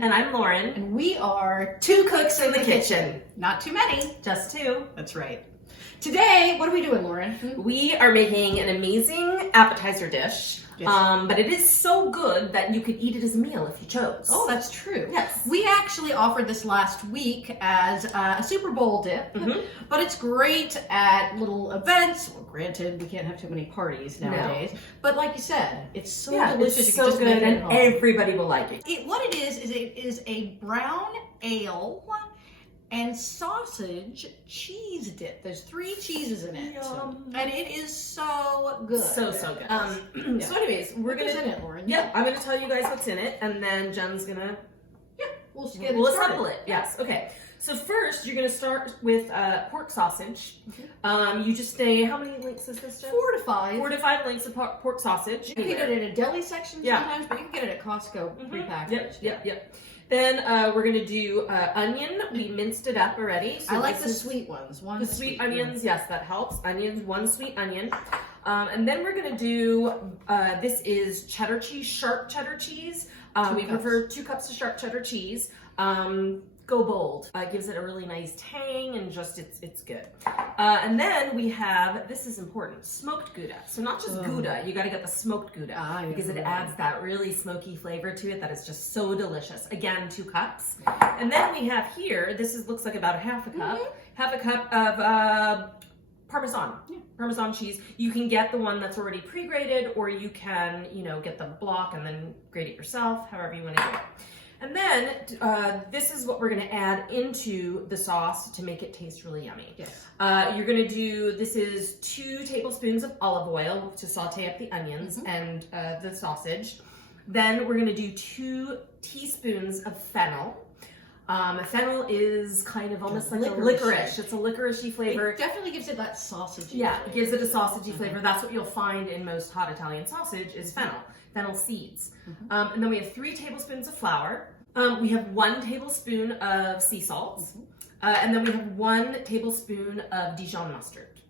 Jen. And I'm Lauren. And we are two cooks in the kitchen. Not too many. Just two. That's right. Today, what are we doing, Lauren? We are making an amazing appetizer dish. Yes. But it is so good that you could eat it as a meal if you chose. Oh, that's true. Yes. We actually offered this last week as a Super Bowl dip, but it's great at little events. Well, granted, we can't have too many parties nowadays, but like you said, it's so delicious. It's you so can just good, make it and at home. everybody will like it. What it is a brown ale and sausage cheese dip. There's 3 cheeses in it. Yum. And it is so good. So good. So anyways, we're What's gonna in it, Lauren? Yeah, I'm gonna tell you guys what's in it, and then Jen's gonna We'll assemble it. Yes. Okay. So first, you're gonna start with pork sausage. You just say, how many links is this, Jen? 4 to 5. 4 to 5 links of pork sausage. You can get it at a deli section Yeah. sometimes, but you can get it at Costco prepackaged. Yep. Then we're gonna do onion. We minced it up already. So I like the sweet ones. The sweet onions, yes, that helps. Onions, 1 sweet onion. And then we're gonna do, this is cheddar cheese, sharp cheddar cheese. We prefer 2 cups of sharp cheddar cheese. Go bold. Gives it a really nice tang and just, it's good. And then we have, this is important, smoked Gouda. So not just Gouda, you gotta get the smoked Gouda because it adds that really smoky flavor to it that is just so delicious. Again, 2 cups. And then we have here, looks like about half a cup. Half a cup of Parmesan. Parmesan cheese. You can get the one that's already pre-grated, or you can, get the block and then grate it yourself, however you want to do it. And then this is what we're going to add into the sauce to make it taste really yummy. Yes. You're going to do, this is 2 tablespoons of olive oil to saute up the onions and the sausage. Then we're going to do 2 teaspoons of fennel. Fennel is kind of almost like licorice. It's a licoricey flavor. It definitely gives it that sausagey Yeah, flavor. it gives it a sausagey flavor. That's what you'll find in most hot Italian sausage is fennel seeds. And then we have 3 tablespoons of flour. We have 1 tablespoon of sea salt. And then we have 1 tablespoon of Dijon mustard.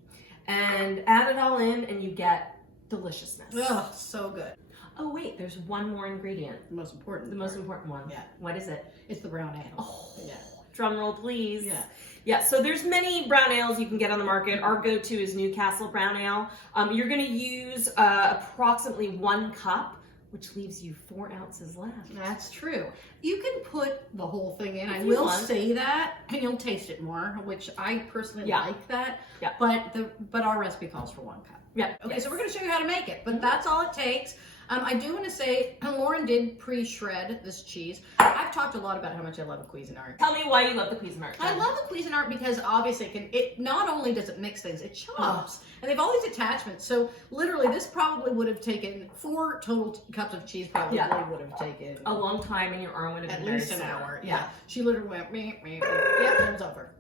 And add it all in and you get deliciousness. Oh, so good. Oh wait, there's one more ingredient. The most important. The most important one. Yeah. What is it? It's the brown ale. Oh, yeah. Drum roll, please. Yeah. Yeah, so there's many brown ales you can get on the market. Our go-to is Newcastle Brown Ale. You're gonna use approximately 1 cup, which leaves you 4 ounces left. That's true. You can put the whole thing in. I you will want. say that, and you'll taste it more, which I personally like that. Yeah. But our recipe calls for 1 cup. Yeah. Okay, so we're going to show you how to make it, but that's all it takes. I do want to say, Lauren did pre-shred this cheese. I've talked a lot about how much I love a Cuisinart. Tell me why you love the Cuisinart. I love the Cuisinart because obviously it not only does it mix things, it chops. And they have all these attachments. So literally this probably would have taken 4 total cups of cheese, probably would have taken a long time, and your arm would have at been least very an sore. hour. Yeah. She literally went yep, it was over.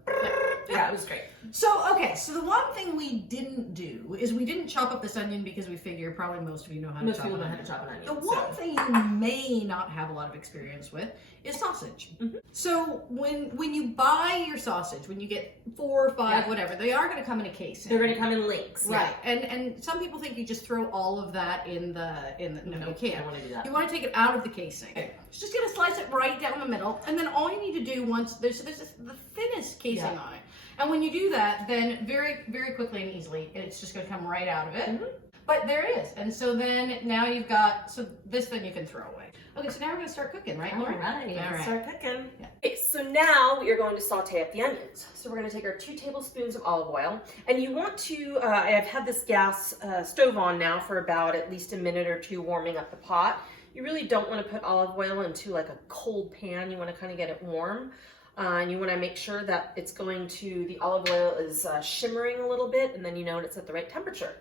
Yeah, it was great. So, okay, so the one thing we didn't do is we didn't chop up this onion because we figure probably most of you know how to chop an onion. Know how to chop an onion. The one thing you may not have a lot of experience with is sausage. So when you buy your sausage, when you get 4 or 5, whatever, they are going to come in a casing. They're going to come in links. Right. And some people think you just throw all of that in the no, you can't. I want to do that. You want to take it out of the casing. Okay. Just going to slice it right down the middle, and then all you need to do once there's the thinnest casing on it. And when you do that, then very, very quickly and easily, it's just going to come right out of it. But there it is. And so then now you've got, so this thing you can throw away. Okay, so now we're going to start cooking, right, Lauren? All right. Start cooking. Yeah. Okay, so now we are going to saute up the onions. So we're going to take our 2 tablespoons of olive oil. And you want to, I've had this gas stove on now for about at least a minute or 2 warming up the pot. You really don't want to put olive oil into like a cold pan. You want to kind of get it warm. And you want to make sure that it's going to, the olive oil is shimmering a little bit, and then you know it's at the right temperature.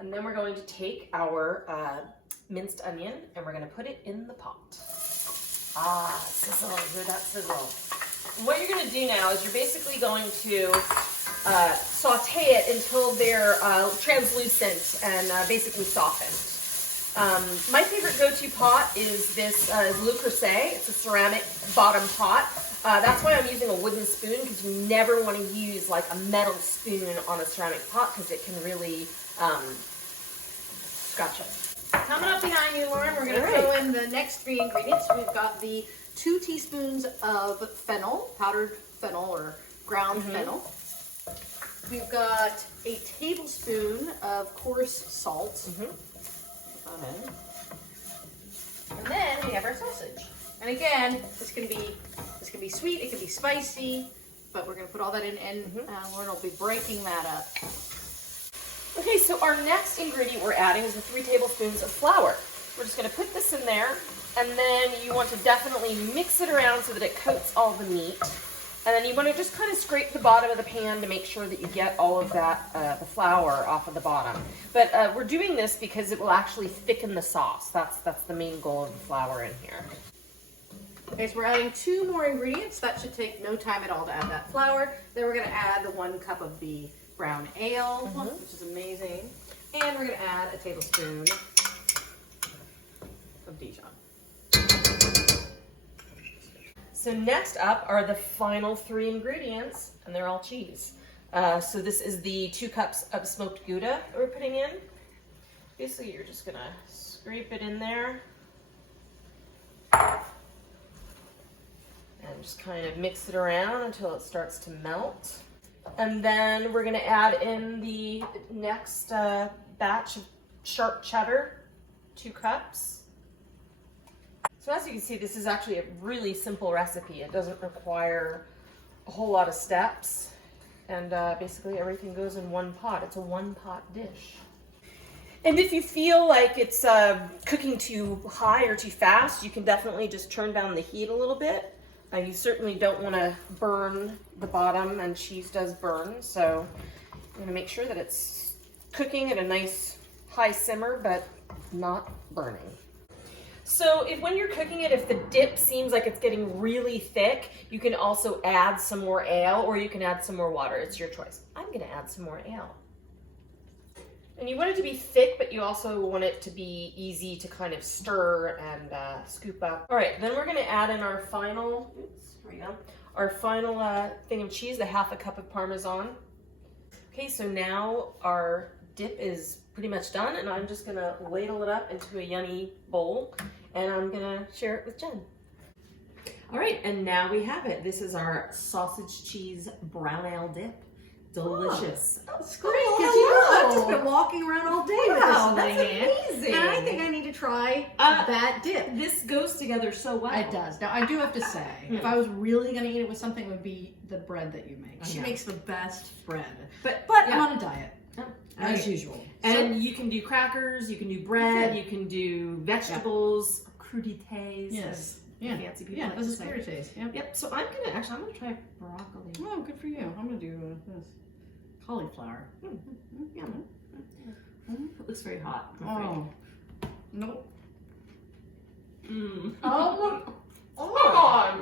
And then we're going to take our minced onion and we're going to put it in the pot. Sizzle, hear that sizzle. What you're going to do now is you're basically going to saute it until they're translucent and basically softened. My favorite go-to pot is this Le Creuset. It's a ceramic bottom pot. That's why I'm using a wooden spoon, because you never want to use like a metal spoon on a ceramic pot because it can really scratch it. Coming up behind you, Lauren, we're going to throw in the next 3 ingredients. We've got the 2 teaspoons of fennel, powdered fennel or ground fennel. We've got a tablespoon of coarse salt. Put that in. And then we have our sausage. And again, this can be sweet, it can be spicy, but we're gonna put all that in, and Lauren will be breaking that up. Okay, so our next ingredient we're adding is the 3 tablespoons of flour. We're just gonna put this in there, and then you want to definitely mix it around so that it coats all the meat. And then you want to just kind of scrape the bottom of the pan to make sure that you get all of that, the flour off of the bottom. But we're doing this because it will actually thicken the sauce. That's the main goal of the flour in here. Okay, so we're adding 2 more ingredients. That should take no time at all to add that flour. Then we're gonna add the 1 cup of the brown ale, which is amazing. And we're gonna add a tablespoon of Dijon. So next up are the final 3 ingredients, and they're all cheese. So this is the 2 cups of smoked Gouda that we're putting in. Basically, you're just gonna scrape it in there. And just kind of mix it around until it starts to melt. And then we're gonna add in the next batch of sharp cheddar, 2 cups. So as you can see, this is actually a really simple recipe. It doesn't require a whole lot of steps. And basically everything goes in one pot. It's a 1-pot dish. And if you feel like it's cooking too high or too fast, you can definitely just turn down the heat a little bit. You certainly don't want to burn the bottom, and cheese does burn. So you want to make sure that it's cooking at a nice high simmer, but not burning. So when you're cooking it, if the dip seems like it's getting really thick, you can also add some more ale, or you can add some more water. It's your choice. I'm gonna add some more ale. And you want it to be thick, but you also want it to be easy to kind of stir and scoop up. All right, then we're gonna add in our final, our final thing of cheese, the 1/2 cup of Parmesan. Okay, so now our dip is pretty much done, and I'm just gonna ladle it up into a yummy bowl, and I'm gonna share it with Jen. All right, and now we have it. This is our sausage cheese brown ale dip. Delicious. Oh, that's great, because I've just been walking around all day with this in my hand. Amazing. And I think I need to try that dip. This goes together so well. It does. Now, I do have to say, if I was really going to eat it with something, it would be the bread that you make. She makes the best bread. But I'm on a diet, as usual. And you can do crackers, you can do bread, you can do vegetables, crudités. Yes. Yeah. Fancy people. Yeah, like this to is say. pure taste. Yep. Yep. So I'm gonna try broccoli. Oh, good for you. I'm gonna do this cauliflower. Yeah. It looks very hot. Oh. Nope. Mm. Oh, oh my God.